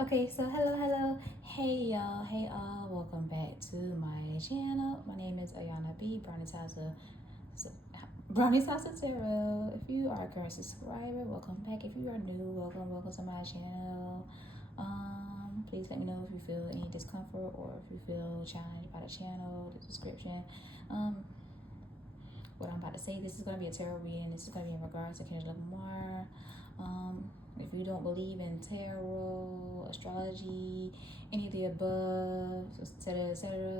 Okay, so hello, hey y'all, welcome back to my channel. My name is Ayana B. Brownie's House of Tarot. If you are a current subscriber, welcome back. If you are new, welcome to my channel. Please let me know if you feel any discomfort or if you feel challenged by the channel, the description. What I'm about to say, this is gonna be a tarot reading. This is gonna be in regards to Kendrick Lamar. If you don't believe in tarot, astrology, any of the above, etc.,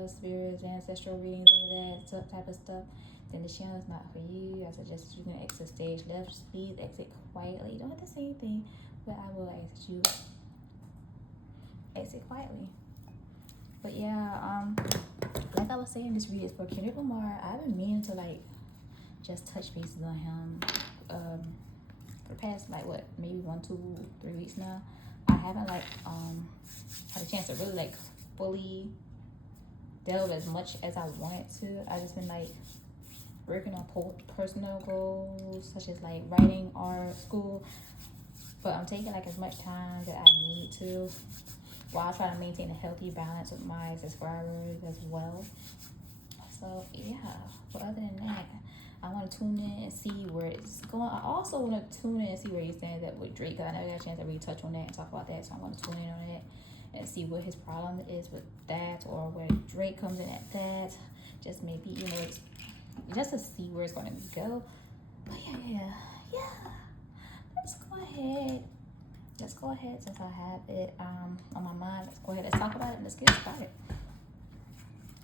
spirits, ancestral readings, any of that type of stuff, then the channel is not for you. I suggest that you can exit stage left. Please exit quietly. You don't have to say anything, but I will ask you exit quietly. But yeah, like I was saying, this read is for Kendrick Lamar. I've been meaning to just touch bases on him. For the past maybe 1, 2, 3 weeks now. I haven't had a chance to really fully delve as much as I wanted to. I just been working on personal goals such as writing, art, school, but I'm taking as much time that I need to while trying to maintain a healthy balance with my subscribers as well. So yeah, but other than that, I want to tune in and see where it's going. I also want to tune in and see where he stands up with Drake, because I never got a chance to really touch on that and talk about that. So I want to tune in on that and see what his problem is with that, or where Drake comes in at that. Just maybe, just to see where it's going to go. But yeah. Let's go ahead since I have it on my mind. Let's go ahead. Let's talk about it and let's get started.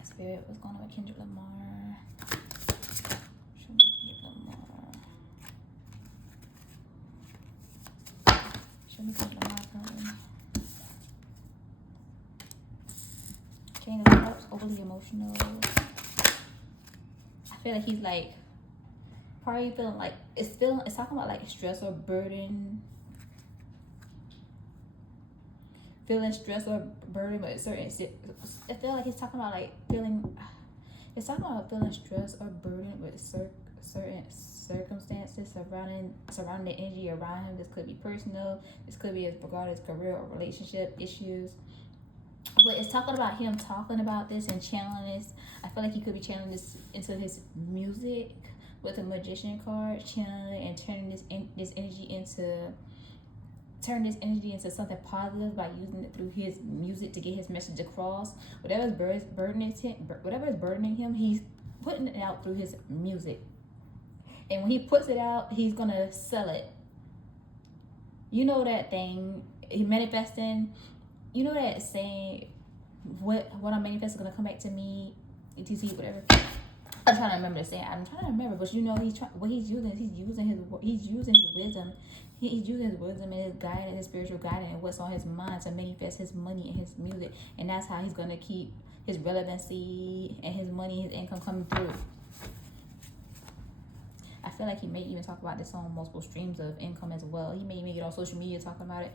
Spirit, what's going on with Kendrick Lamar? Show me Kendrick Lamar. King of Cups, overly emotional. I feel like he's probably feeling it's talking about stress or burden. Feeling stress or burden, but I feel like he's talking about it's talking about feeling stress or burden with certain circumstances surrounding the energy around him. This could be personal, this could be as regarded as career or relationship issues, but it's talking about him talking about this and channeling this. I feel like he could be channeling this into his music with a magician card, channeling and turning this energy into something positive by using it through his music to get his message across. Whatever is burdening him, he's putting it out through his music. And when he puts it out, he's gonna sell it. You know that thing, he manifesting. You know that saying, what I'm manifesting is gonna come back to me, etc. Whatever. I'm trying to remember the saying. I'm trying to remember, but he's using his wisdom. He's using his wisdom and his guidance, his spiritual guidance, and what's on his mind to manifest his money and his music. And that's how he's going to keep his relevancy and his money, his income coming through. I feel like he may even talk about this on multiple streams of income as well. He may even get on social media talking about it.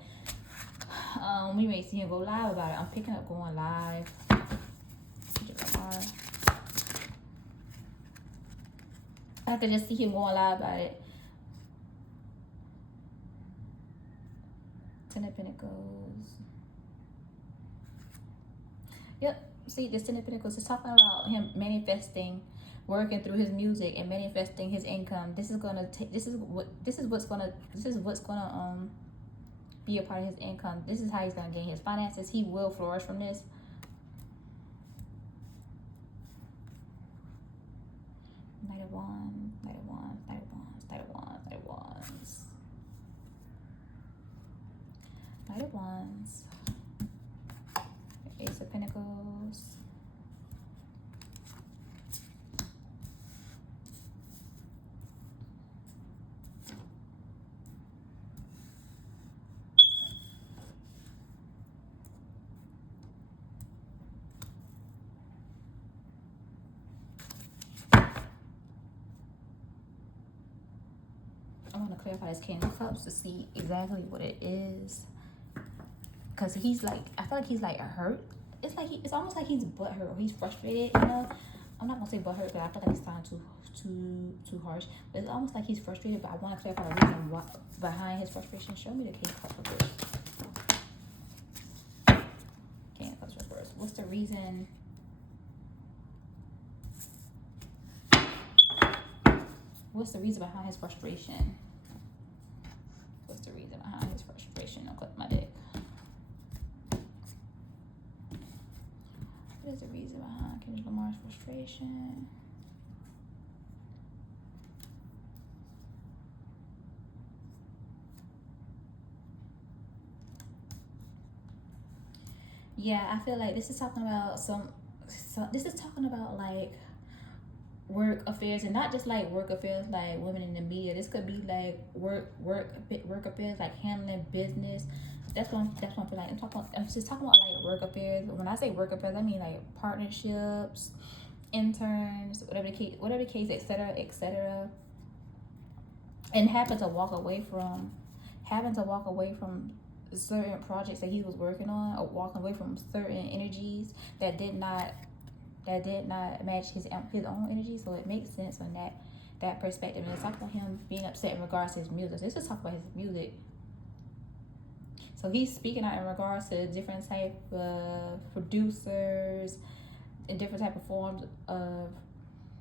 We may see him go live about it. I'm picking up going live. I could just see him going live about it. Ten of Pentacles. Yep. See, this Ten of Pentacles is talking about him manifesting, working through his music and manifesting his income. This is what's gonna be a part of his income. This is how he's gonna gain his finances. He will flourish from this. Knight of Wands, Knight of Wands, Knight of Wands, Knight of Wands, Knight of Wands. Knight of Wands, Ace of Pentacles, I want to clarify this King of Cups to see exactly what it is. Because he's I feel like he's hurt. It's almost like he's butthurt or he's frustrated, I'm not gonna say butthurt because I feel like he's sounding too harsh. But it's almost like he's frustrated, but I want to clarify the reason behind his frustration. Show me the King of Cups of this. reason? What's the reason behind his frustration? What's the reason behind his frustration? I'll click my deck. What is the reason behind Kendrick Lamar's frustration? Yeah, I feel like this is talking about this is talking about like work affairs, and not just like work affairs like women in the media. This could be like work affairs, like handling business. That's what I feel like. I'm just talking about like work affairs. When I say work affairs, I mean like partnerships, interns, whatever the case, etc. And having to walk away from certain projects that he was working on, or walking away from certain energies that did not match his own energy. So it makes sense on that perspective. And it's talking about him being upset in regards to his music. So let's just talk about his music. So he's speaking out in regards to different type of producers and different type of forms of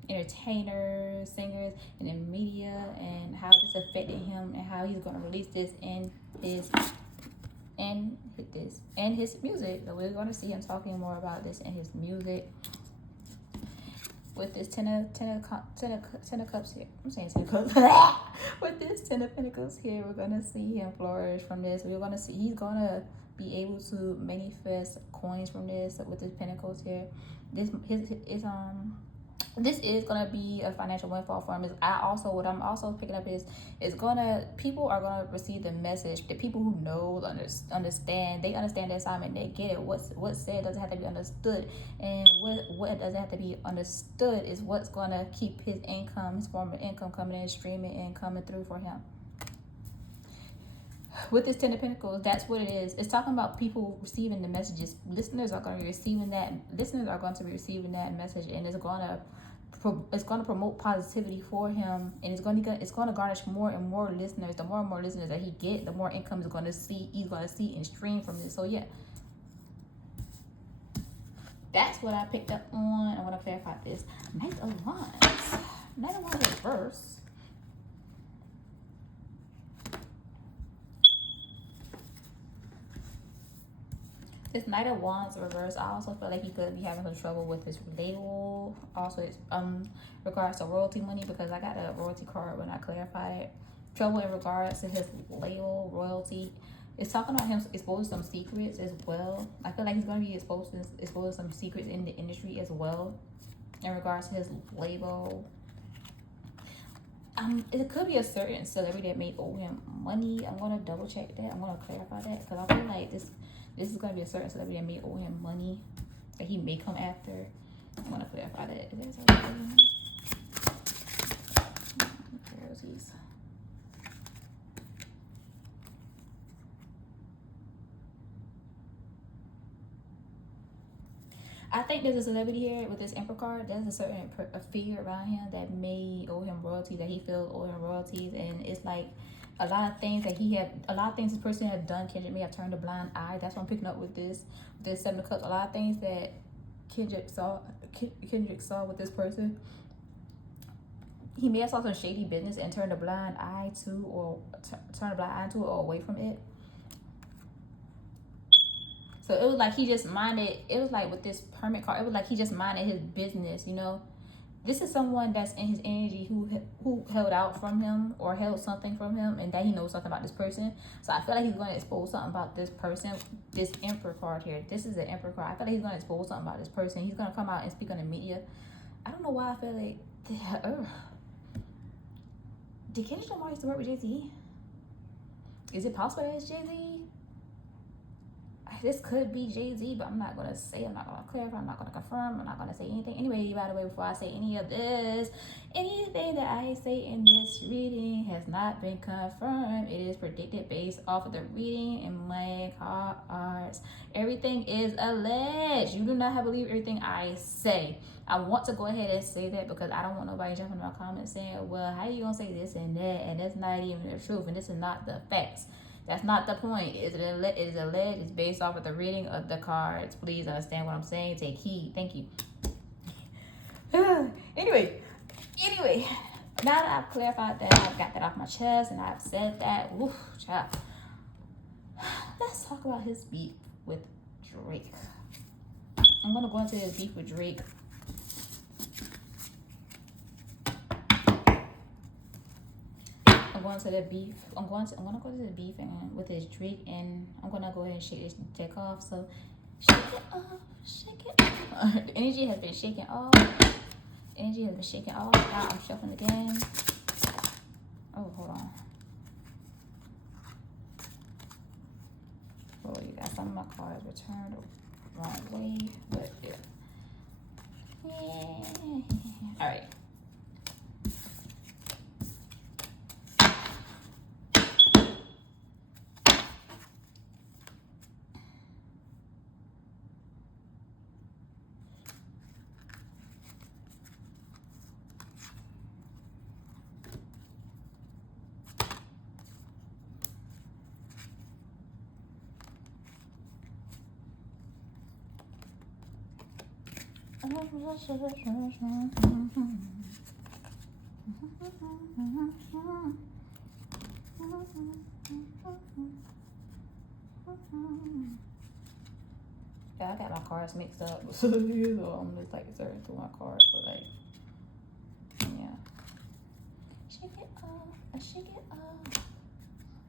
entertainers, singers, and in media, and how this affected him, and how he's going to release this in his music. So we're going to see him talking more about this in his music. With this ten of cups here, I'm saying 10 of cups. With this 10 of pentacles here, we're gonna see him flourish from this. We're gonna see he's gonna be able to manifest coins from this. With this pentacles here, this is gonna be a financial windfall for him. What I'm also picking up is people are gonna receive the message. The people who know, understand the assignment. They get it. What's said doesn't have to be understood, and what doesn't have to be understood is what's gonna keep his form of income coming in, streaming and coming through for him. With this 10 of Pentacles, that's what it is. It's talking about people receiving the messages. Listeners are going to be receiving that. Listeners are going to be receiving that message, and it's going to promote positivity for him, and it's going to garnish more and more listeners. The more and more listeners that he get, the more income he's going to see and stream from this. So yeah, that's what I picked up on. I want to clarify this. Knight of Wands reverse. This Knight of Wands reverse, I also feel like he could be having some trouble with his label. Also, it's regards to royalty money, because I got a royalty card when I clarified it. Trouble in regards to his label, royalty. It's talking about him exposing some secrets as well. I feel like he's going to be exposing some secrets in the industry as well in regards to his label. It could be a certain celebrity that may owe him money. I'm going to double check that. I'm going to clarify that, because I feel like this is going to be a certain celebrity that may owe him money that he may come after. I'm going to clarify that. I think there's a celebrity here with this Emperor card. There's a certain figure around him that may owe him royalties, that he feels owe him royalties, and it's like a lot of things this person had done. Kendrick may have turned a blind eye. That's what I'm picking up with this 7 of Cups. A lot of things that Kendrick saw with this person. He may have saw some shady business and turned a blind eye to, or away from it. So it was like he just minded. It was like with this Hermit card, it was like he just minded his business, you know. This is someone that's in his energy who held out from him, or held something from him, and that he knows something about this person. So I feel like he's going to expose something about this person. This Emperor card here. This is the Emperor card. I feel like he's going to expose something about this person. He's going to come out and speak on the media. I don't know why I feel like... Did Kendrick Lamar used to work with Jay-Z? Is it possible that it's Jay-Z? This could be Jay-Z, but I'm not going to say, I'm not going to clarify, I'm not going to confirm, I'm not going to say anything. Anyway, by the way, before I say any of this, anything that I say in this reading has not been confirmed. It is predicted based off of the reading and my cards. Everything is alleged. You do not have to believe everything I say. I want to go ahead and say that, because I don't want nobody jumping in my comments saying, well, how you going to say this and that, and that's not even the truth, and this is not the facts. That's not the point. It is alleged. It's based off of the reading of the cards. Please understand what I'm saying. Take heed. Thank you. anyway, now that I've clarified that, I've got that off my chest, and I've said that, woof, child. Let's talk about his beef with Drake. I'm gonna go into his beef with Drake. I'm gonna go to the beef and with his Drake, and I'm gonna go ahead and shake this deck off. So shake it off, shake it off. The energy has been shaken off. Now I'm shuffling again. Oh, hold on. Oh, you got some of my cards returned the wrong way, but yeah. All right. Yeah, I got my cards mixed up, so I'm just like inserting through my cards, but like, yeah. Shake it off, shake it off,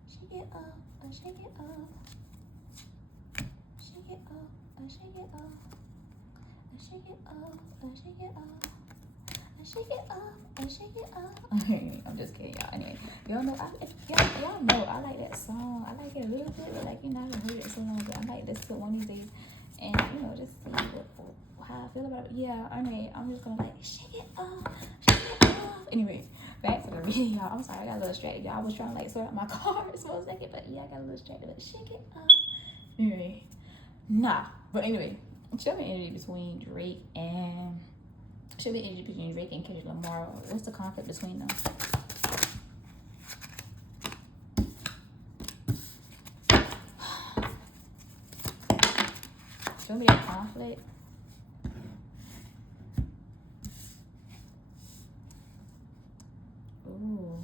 shake it off, shake it off, shake it off, shake it off, shake it off, shake it off. Shake it off, shake it off. I'm just kidding, y'all. Anyway, y'all know, y'all know I like that song. I like it a little bit, but like, I haven't heard it so long. But I might listen to it one of these days, and just see how I feel about it. Yeah, anyway, I'm just gonna like shake it off, shake it off. Anyway, back to the video, y'all. I'm sorry, I got a little distracted. Y'all, I was trying to like sort out my cards for a second, but yeah, I got a little distracted. But shake it off. Anyway, but anyway, show me energy between Drake and. Should be energy between Drake and Kendrick Lamar. What's the conflict between them? Show me a conflict. Ooh.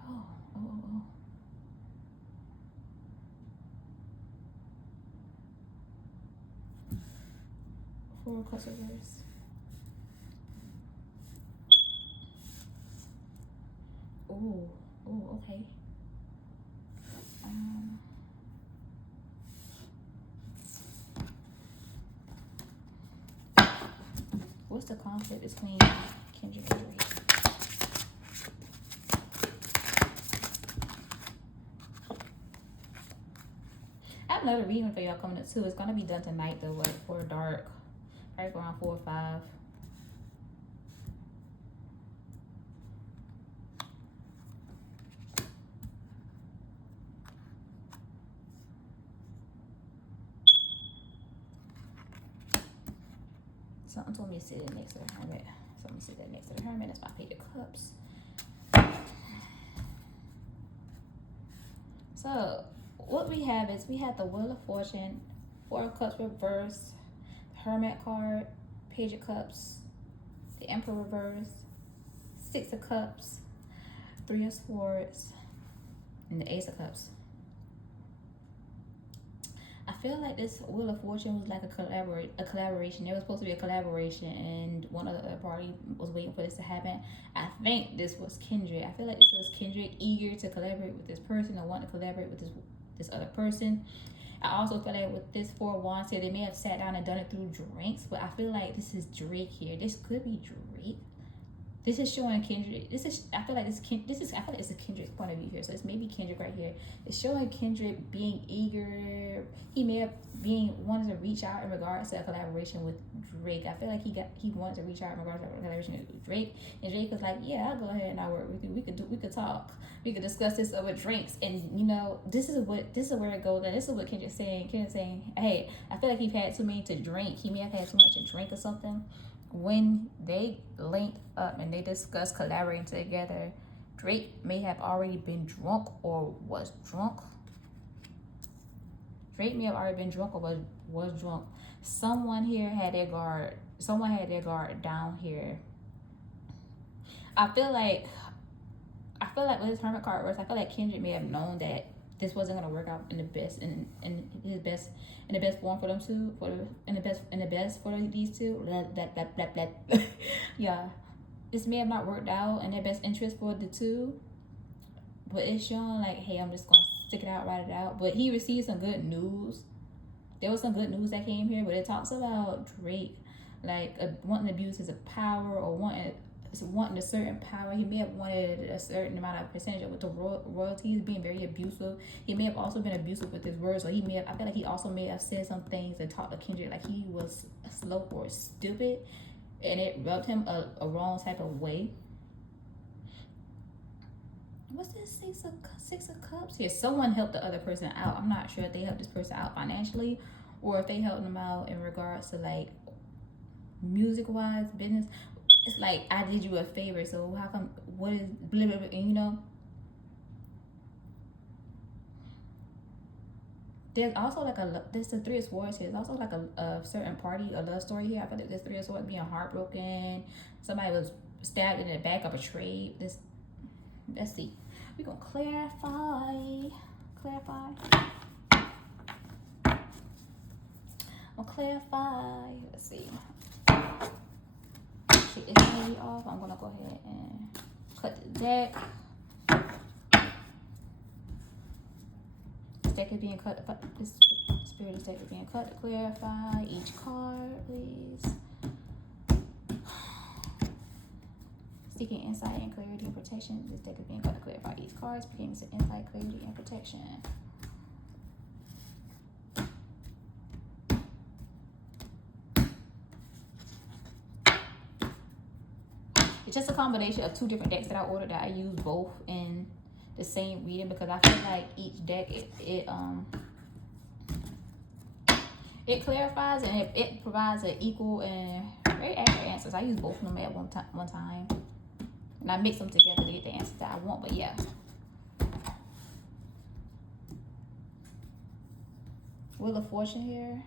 Oh. 4 of Cups reversed. Ooh, okay. What's the conflict between Kendrick and Drake? I have another reading for y'all coming up too. It's gonna be done tonight though, like 4 dark. Right around 4 or 5. Something told me to sit it next to the Hermit. So I'm gonna sit that next to the Hermit. That's my Page of Cups. So what we have is we have the Wheel of Fortune, 4 of Cups reverse, Hermit card, Page of Cups, the Emperor reverse, 6 of Cups, 3 of Swords, and the Ace of Cups. I feel like this Wheel of Fortune was like a collaboration. There was supposed to be a collaboration, and one of the other party was waiting for this to happen. I think this was Kendrick. I feel like this was Kendrick eager to collaborate with this person or want to collaborate with this other person. I also feel like with this 4 of Wands here, they may have sat down and done it through drinks, but I feel like this is Drake here. This could be Drake. This is showing Kendrick. I feel like it's a Kendrick's point of view here. So it's maybe Kendrick right here. It's showing Kendrick being eager. He may have wanted to reach out in regards to a collaboration with Drake. I feel like he wanted to reach out in regards to a collaboration with Drake. And Drake was like, yeah, I'll go ahead and I'll work with you. We could talk. We could discuss this over drinks. And this is where it goes. And this is what Kendrick's saying. Kendrick's saying, hey, I feel like he's had too many to drink. He may have had too much to drink or something. When they linked up and they discussed collaborating together, Drake may have already been drunk or was drunk. Drake may have already been drunk or was drunk. Someone here had their guard. Someone had their guard down here. I feel like with his hermit card works, I feel like Kendrick may have known that this wasn't gonna work out in the best in the best form for them two, in the best for these two. Yeah, this may have not worked out in their best interest for the two, but it's showing like, hey, I'm just gonna stick it out, ride it out. But he received some good news. There was some good news that came here, but it talks about Drake like wanting to abuse his power or wanting a certain power. He may have wanted a certain amount of percentage with the royalties, being very abusive. He may have also been abusive with his words, so I feel like he also may have said some things and talked to Kendrick like he was slow or stupid, and it rubbed him a wrong type of way. What's this six of cups here? Someone helped the other person out. I'm not sure if they helped this person out financially or if they helped them out in regards to like music wise, business. It's like, I did you a favor, so how come, what is blah, blah, blah, and you know. There's also like there's the Three of Swords here. There's also like a certain party, a love story here. I feel like there's Three of Swords being heartbroken. Somebody was stabbed in the back of a trade. Let's see. We're gonna clarify. I'll clarify. Let's see. Take this lady off. I'm gonna go ahead and cut the deck. This deck is being cut. This spirit deck is being cut to clarify each card, please. Seeking insight and clarity and protection. This deck is being cut to clarify each card. Speaking to insight, clarity, and protection. It's just a combination of two different decks that I ordered that I use both in the same reading because I feel like each deck it clarifies and it provides an equal and very accurate answers. I use both of them at one time. And I mix them together to get the answers that I want, but yeah. Wheel of Fortune here.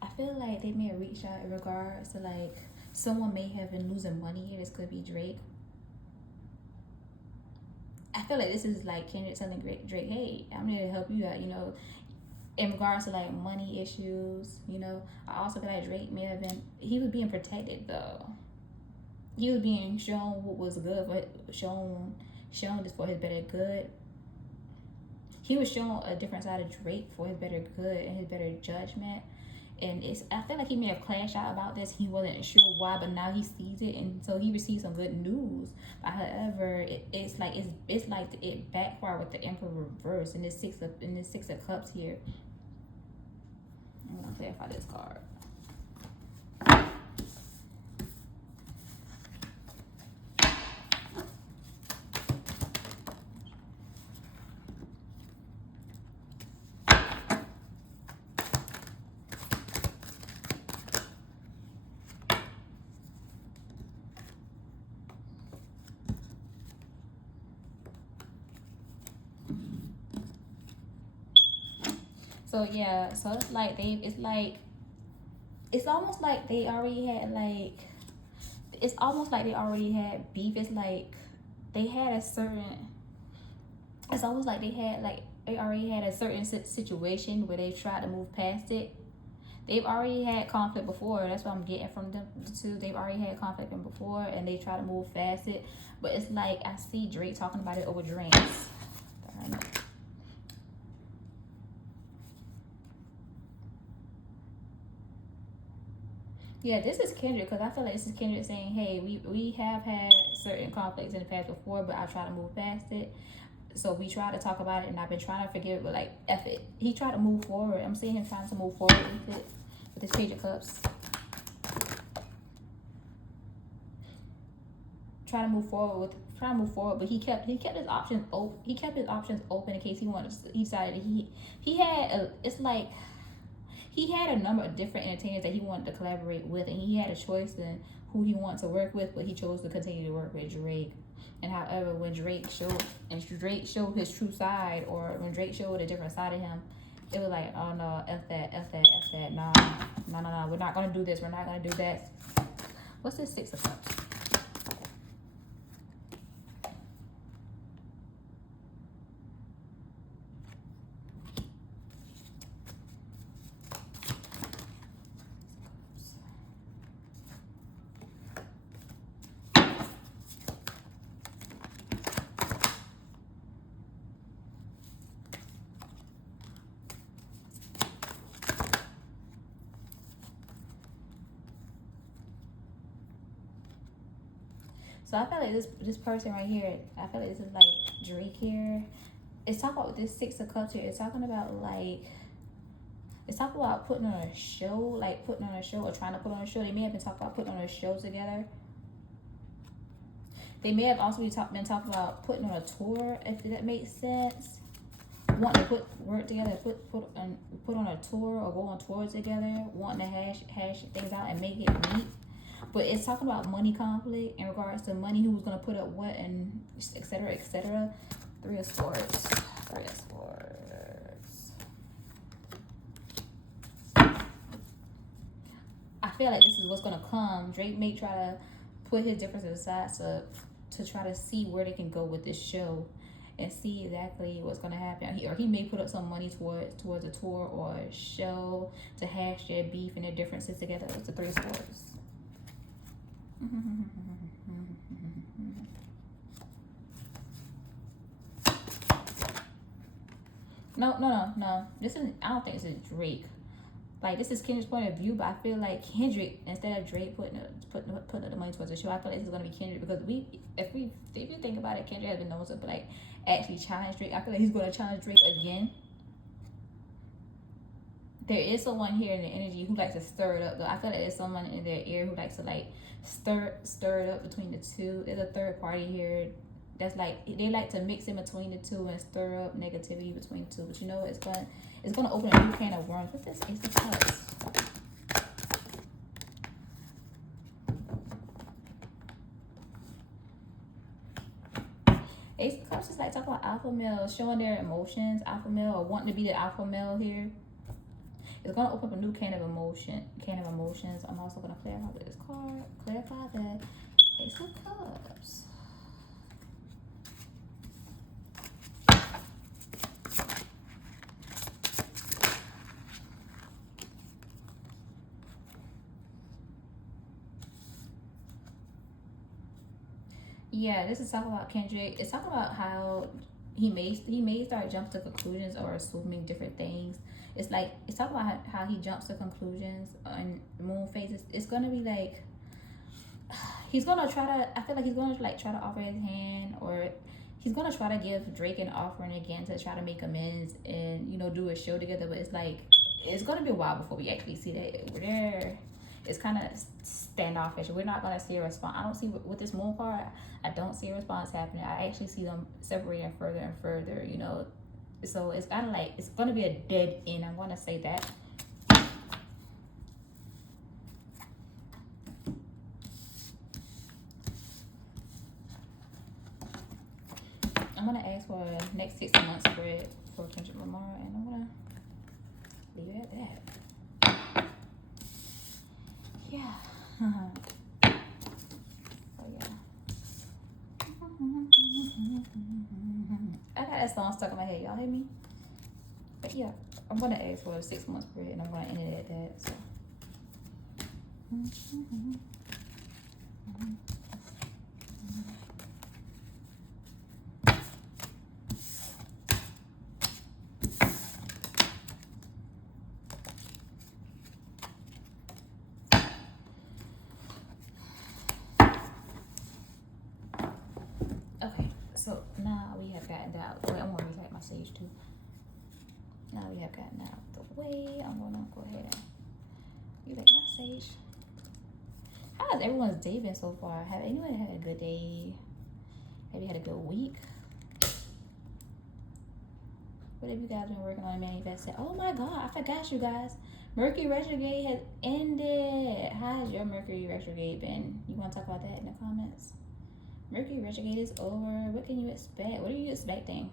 I feel like they may have reached out in regards to like someone may have been losing money here. This could be Drake. I feel like this is like Kendrick telling Drake, hey, I'm here to help you out, you know, in regards to like money issues, you know. I also feel like Drake may have been, he was being protected though. He was being shown what was good, but shown this for his better good. He was shown a different side of Drake for his better good and his better judgment. And I feel like he may have clashed out about this. He wasn't sure why, but now he sees it, and so he received some good news. But however, it's like it backfired with the Emperor reverse in this six of cups here. I'm gonna clarify this card. So yeah, so it's almost like they already had beef. It's like they had a certain, it's almost like they already had a certain situation where they tried to move past it. They've already had conflict before. That's what I'm getting from them too. They've already had conflict before and they try to move past it. But it's like I see Drake talking about it over drinks. Yeah, this is Kendrick because I feel like this is Kendrick saying, "Hey, we have had certain conflicts in the past before, but I try to move past it. So we try to talk about it, and I've been trying to forgive it, but like, F it." He tried to move forward. I'm seeing him trying to move forward with it, with this Page of Cups. Trying to move forward, but he kept his options open. He kept his options open in case he wanted. He decided he had it's like he had a number of different entertainers that he wanted to collaborate with, and he had a choice in who he wanted to work with, but he chose to continue to work with Drake. And however, when Drake showed his true side, or when Drake showed a different side of him, it was like, oh no, F that, nah, no, we're not gonna do this, we're not gonna do that. What's this Six of Cups? So I feel like this person right here, I feel like this is like Drake here. It's talking about this Six of Cups here. It's talking about putting on a show, or trying to put on a show. They may have been talking about putting on a show together. They may have also been talking about putting on a tour, if that makes sense. Wanting to work together, put on a tour or go on tour together. Wanting to hash things out and make it meet. But it's talking about money conflict in regards to money, who's gonna put up what, and etc. etc. Three of Swords. I feel like this is what's gonna come. Drake may try to put his differences aside to try to see where they can go with this show, and see exactly what's gonna happen. He may put up some money towards a tour or a show to hash their beef and their differences together. It's the Three of Swords. No. This is, I don't think this is Drake. Like, this is Kendrick's point of view, but I feel like Kendrick, instead of Drake putting up the money towards the show, I feel like this is gonna be Kendrick, because if you think about it, Kendrick has been known to like actually challenge Drake. I feel like he's gonna challenge Drake again. There is someone here in the energy who likes to stir it up, though. I feel like there's someone in their ear who likes to like stir it up between the two. There's a third party here that's like, they like to mix in between the two and stir up negativity between the two. But you know, it's gonna open a new can of worms. What's this Ace of Cups? Ace of Cups is like talking about alpha males showing their emotions, alpha male, or wanting to be the alpha male here. It's gonna open up a new can of emotions. I'm also gonna clarify with this card. Clarify that Ace of Cups. Yeah, this is talking about Kendrick. It's talking about how he may start jumping to conclusions or assuming different things. It's talking about how he jumps to conclusions on moon phases. It's gonna be like, he's gonna try to, I feel like he's gonna like try to offer his hand, or he's gonna try to give Drake an offering again to try to make amends and, you know, do a show together. But it's like, it's gonna be a while before we actually see that. We're there. It's kind of standoffish. We're not gonna see a response. I don't see, with this moon card, I don't see a response happening. I actually see them separating further and further, you know. So it's kind of like, it's gonna be a dead end. I'm gonna say that. I'm gonna ask for a next 6 months spread for Kendrick Lamar, and I'm gonna leave it at that. Yeah. So yeah. I got that song stuck in my head. Y'all hear me? But yeah, I'm gonna ask for a 6 months spread, and I'm gonna end it at that. So. So now we have gotten that out the way. I'm gonna retype my sage too. Now we have gotten that out the way. I'm gonna go ahead and retype my sage. How has everyone's day been so far? Have anyone had a good day? Have you had a good week? What have you guys been working on manifesting? Oh my God, I forgot you guys. Mercury retrograde has ended. How has your Mercury retrograde been? You want to talk about that in the comments? Mercury retrograde is over. What can you expect? What are you expecting?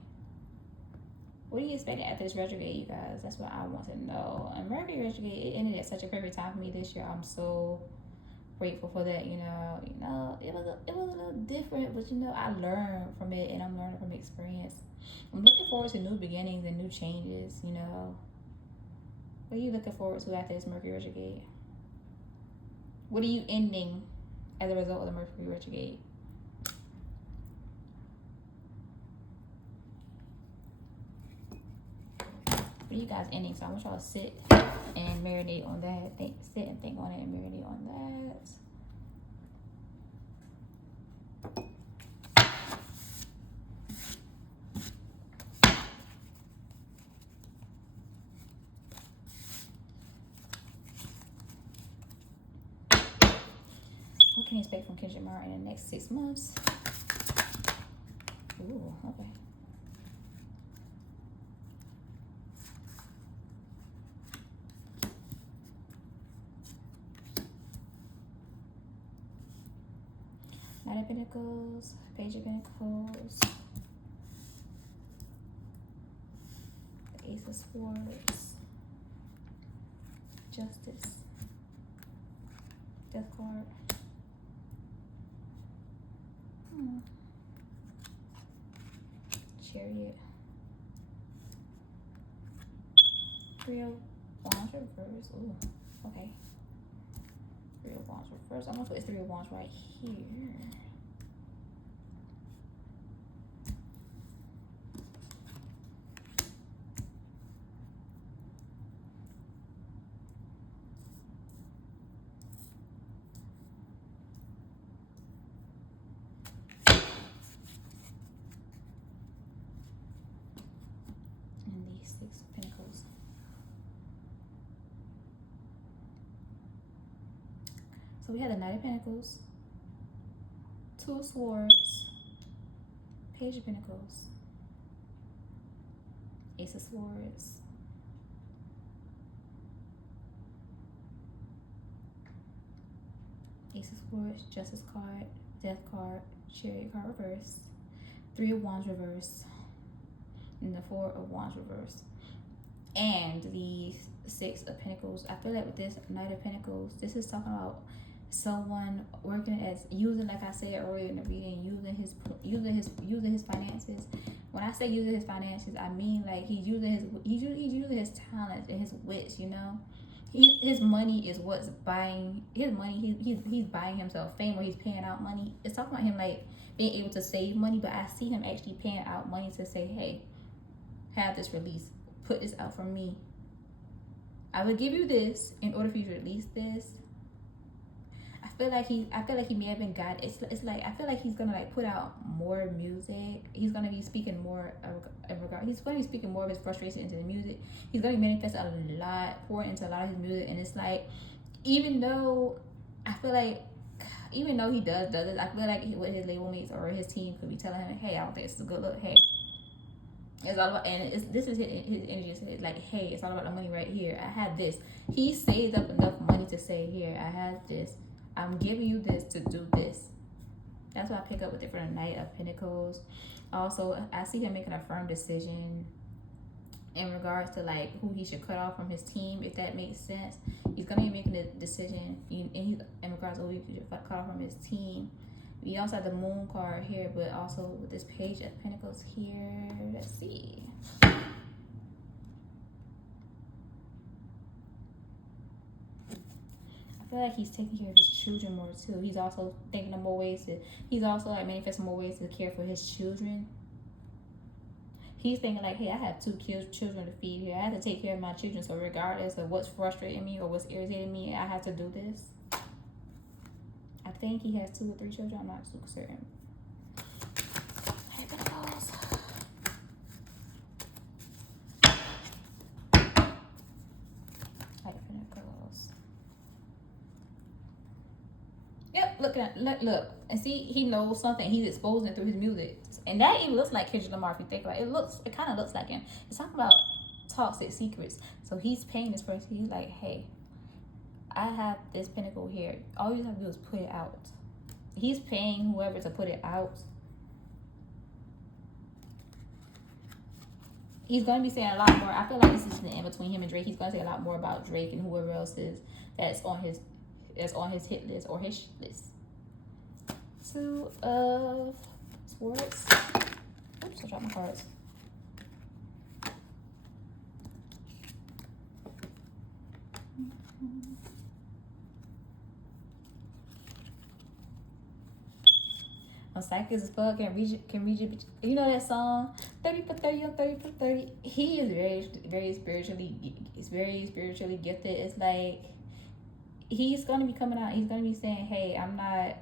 What are you expecting after this retrograde, you guys? That's what I want to know. And Mercury retrograde, it ended at such a perfect time for me this year. I'm so grateful for that. You know, it was a little different, but I learned from it, and I'm learning from experience. I'm looking forward to new beginnings and new changes. What are you looking forward to after this Mercury retrograde? What are you ending as a result of the Mercury retrograde? What are you guys ending? So I want y'all to sit and marinate on that. Sit and think on it and marinate on that. What can you expect from Kendrick Lamar in the next 6 months? Ooh, okay. Knight of Pentacles, Page of Pentacles, the Ace of Swords, Justice, Death card. Chariot, 3 of Wands reverse. Ooh, okay. 3 of Wands reverse. I'm gonna put 3 of Wands right here. And the 6 of Pentacles. So we have the Knight of Pentacles, 2 of Swords, Page of Pentacles, Ace of Swords, Ace of Swords, Justice card, Death card, Chariot card reverse, 3 of Wands reverse, and the 4 of Wands reverse, and the 6 of Pentacles. I feel like with this Knight of Pentacles, this is talking about someone working as using, like I said earlier in the reading, using his finances. When I say using his finances, I mean like he's using his talents and his wits. His money is what's buying his money. He's buying himself fame, or he's paying out money. It's talking about him like being able to save money, but I see him actually paying out money to say, hey, have this release, put this out for me. I will give you this in order for you to release this. I feel like he may have been God. It's like I feel like he's gonna like put out more music. He's gonna be speaking more he's gonna be speaking more of his frustration into the music. He's gonna manifest a lot, pour into a lot of his music. And it's like, even though he does it, I feel like what his label mates or his team could be telling him, hey, I don't think it's a good look. Hey, it's all about, and this is his energy. It's like, hey, it's all about the money right here. I have this. He saved up enough money to say, here, I have this. I'm giving you this to do this. That's what I pick up with it for the Knight of Pentacles. Also, I see him making a firm decision in regards to like who he should cut off from his team, if that makes sense. He's gonna be making a decision in regards to who he should cut off from his team. We also have the Moon card here, but also with this Page of Pentacles here. Let's see. I feel like he's taking care of his children more too. He's also thinking of more ways he's also like manifesting more ways to care for his children. He's thinking like, hey, I have 2 children to feed here. I have to take care of my children. So regardless of what's frustrating me or what's irritating me, I have to do this. I think he has 2 or 3 children. I'm not super certain. Alright, looking at look and see he knows something. He's exposing it through his music, and that even looks like Kendrick Lamar if you think about it. It kind of looks like him. It's talking about toxic secrets. So he's paying this person. He's like, hey, I have this pinnacle here. All you have to do is put it out. He's paying whoever to put it out. He's going to be saying a lot more. I feel like this is the end between him and Drake. He's going to say a lot more about Drake and whoever else is that's on his hit list or his list. 2 of Swords. Oops, I dropped my cards. I'm psychic as fuck, can read you. You know that song, 30 for 30 on 30 for 30. He is very spiritually gifted. It's like he's gonna be coming out. He's gonna be saying, "Hey, I'm not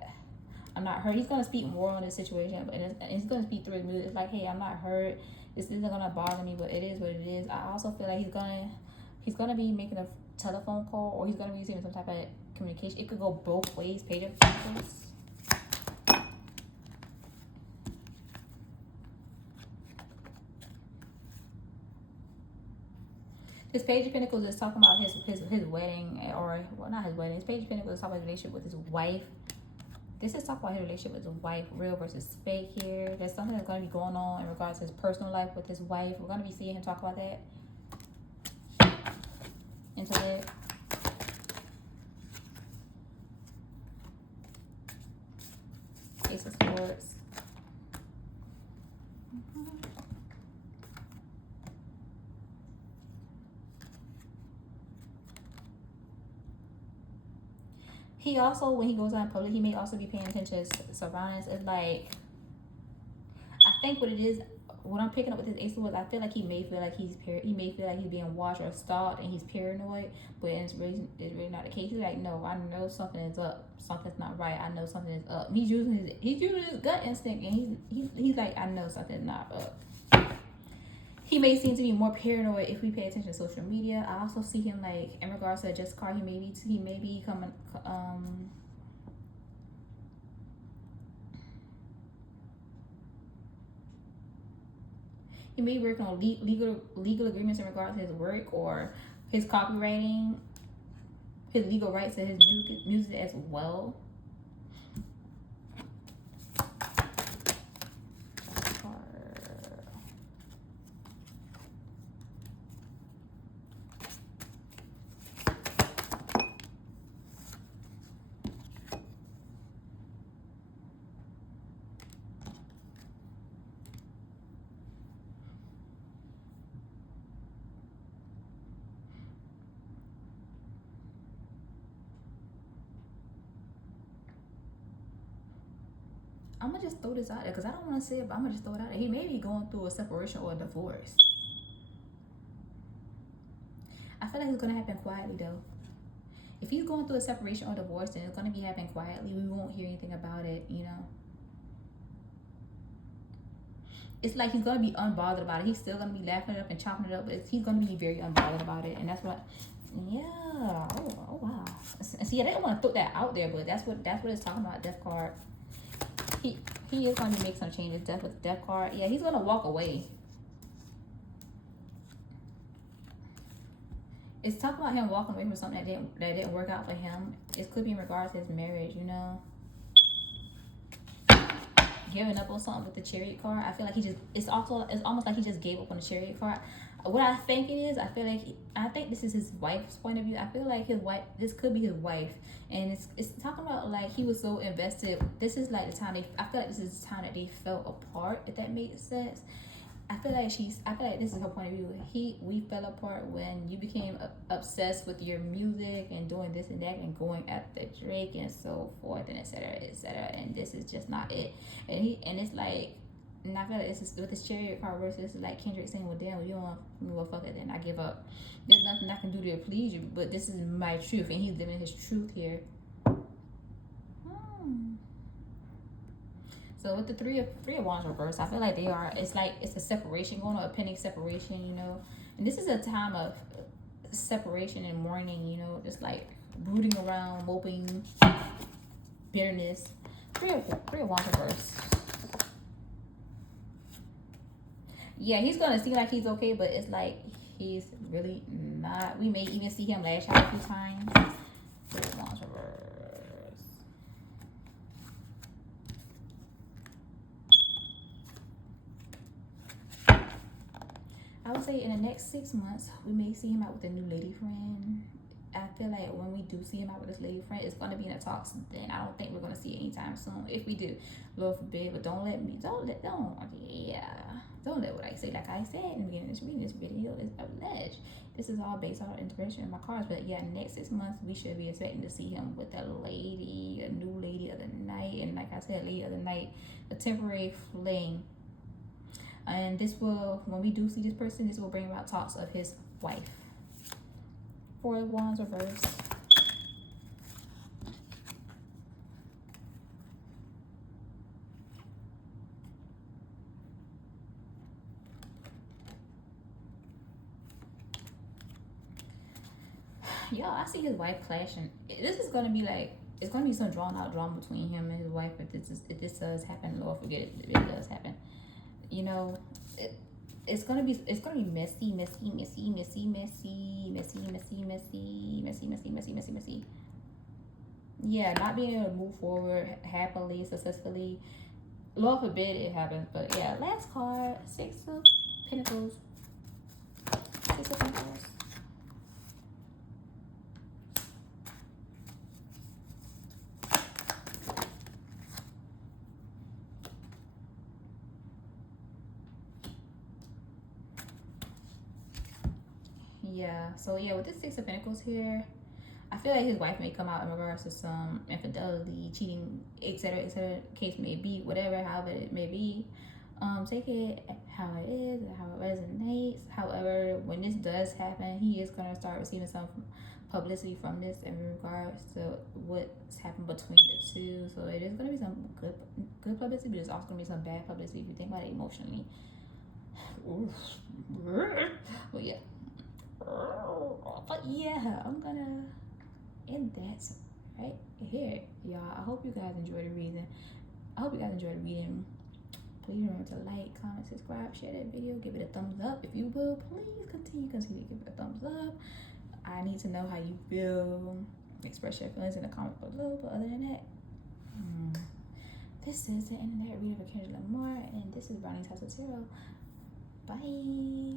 hurt." He's gonna speak more on this situation, and he's gonna speak through his music. It's like, "Hey, I'm not hurt. This isn't gonna bother me, but it is what it is." I also feel like he's gonna be making a telephone call, or he's gonna be using some type of communication. It could go both ways. Page of Pentacles. His Page of Pentacles is talking about his wedding, or well, not his wedding. His Page of Pentacles is talking about his relationship with his wife. This is talking about his relationship with his wife, real versus fake here. There's something that's going to be going on in regards to his personal life with his wife. We're going to be seeing him talk about that. Intellect. Ace of Swords. He also, when he goes out in public, he may also be paying attention to his surroundings. It's like, I think what it is, what I'm picking up with this Ace of Swords, I feel like he may feel like he's being watched or stalked, and he's paranoid, but it's really not the case. He's like, no, I know something is up, something's not right. I know something is up. He's using his gut instinct, and he's like, I know something's not up. He may seem to be more paranoid if we pay attention to social media. I also see him like in regards to just car. He may be coming. He may be working on legal agreements in regards to his work or his copywriting, his legal rights to his music as well. I'm gonna just throw this out there because I don't want to say it, but I'm gonna just throw it out there. He may be going through a separation or a divorce. I feel like it's gonna happen quietly though. If he's going through a separation or divorce, then it's gonna be happening quietly. We won't hear anything about it, you know. It's like he's gonna be unbothered about it. He's still gonna be laughing it up and chopping it up, but he's gonna be very unbothered about it, and that's what. Yeah. Oh wow. See, I didn't want to throw that out there, but that's what it's talking about. Death card. He is going to make some changes. With the death card. Yeah, he's going to walk away. It's talking about him walking away from something that didn't work out for him. It could be in regards to his marriage, you know. Giving up on something with the Chariot card. I feel like it's almost like he just gave up on the Chariot card. What I think it is, I think this is his wife's point of view. I feel like this could be his wife, and it's talking about like he was so invested. This is like the time I feel like this is the time that they fell apart. If that makes sense, I feel like this is her point of view. We fell apart when you became obsessed with your music and doing this and that and going after Drake and so forth and etc. And this is just not it. And it's like. And I feel like this is with this Chariot card versus like Kendrick saying, well, damn, you don't want me, well, fuck it, then I give up. There's nothing I can do to please you, but this is my truth, and he's living his truth here. So with the three of Wands reversed, I feel like it's a separation going on, a pending separation, you know. And this is a time of separation and mourning, you know, just like brooding around, moping. bitterness. Three of Wands reverse. Yeah, he's gonna seem like he's okay, but it's like he's really not. We may even see him lash out a few times. Three of Wands reverse. I would say in the next 6 months, we may see him out with a new lady friend. I feel like when we do see him out with this lady friend, it's gonna be in the talks. Then I don't think we're gonna see it anytime soon. If we do, Lord forbid. But don't let what I say. Like I said in the beginning of this video is alleged. This is all based on interpretation of my cards. But yeah, in the next 6 months, we should be expecting to see him with a lady, a new lady of the night, and like I said, lady of the night, a temporary fling. And this will, when we do see this person, this will bring about talks of his wife. Four of Wands reverse. Y'all, I see his wife clashing. This is gonna be like, it's gonna be some drawn out drama between him and his wife. If this does happen, Lord forget it, if it does happen. You know, it's gonna be messy. Yeah, not being able to move forward happily, successfully. Lord forbid it happens, but yeah. Last card, Six of Pentacles. Six of Pentacles. Yeah, so yeah, with this Six of Pentacles here, I feel like his wife may come out in regards to some infidelity, cheating, etc., case may be, whatever, however it may be. Take it how it is, how it resonates. However, when this does happen, he is going to start receiving some publicity from this in regards to what's happened between the two. So it is going to be some good publicity, but it's also going to be some bad publicity if you think about it emotionally. Well, yeah. But yeah, I'm gonna end that right here, y'all. I hope you guys enjoyed the reading. Please remember to like, comment, subscribe, share that video, give it a thumbs up if you will. Please continue to give it a thumbs up. I need to know how you feel. Express your feelings in the comments below. But other than that, this is the end of that reading for Kendrick Lamar, and this is Brownie's House of Tarot. Bye.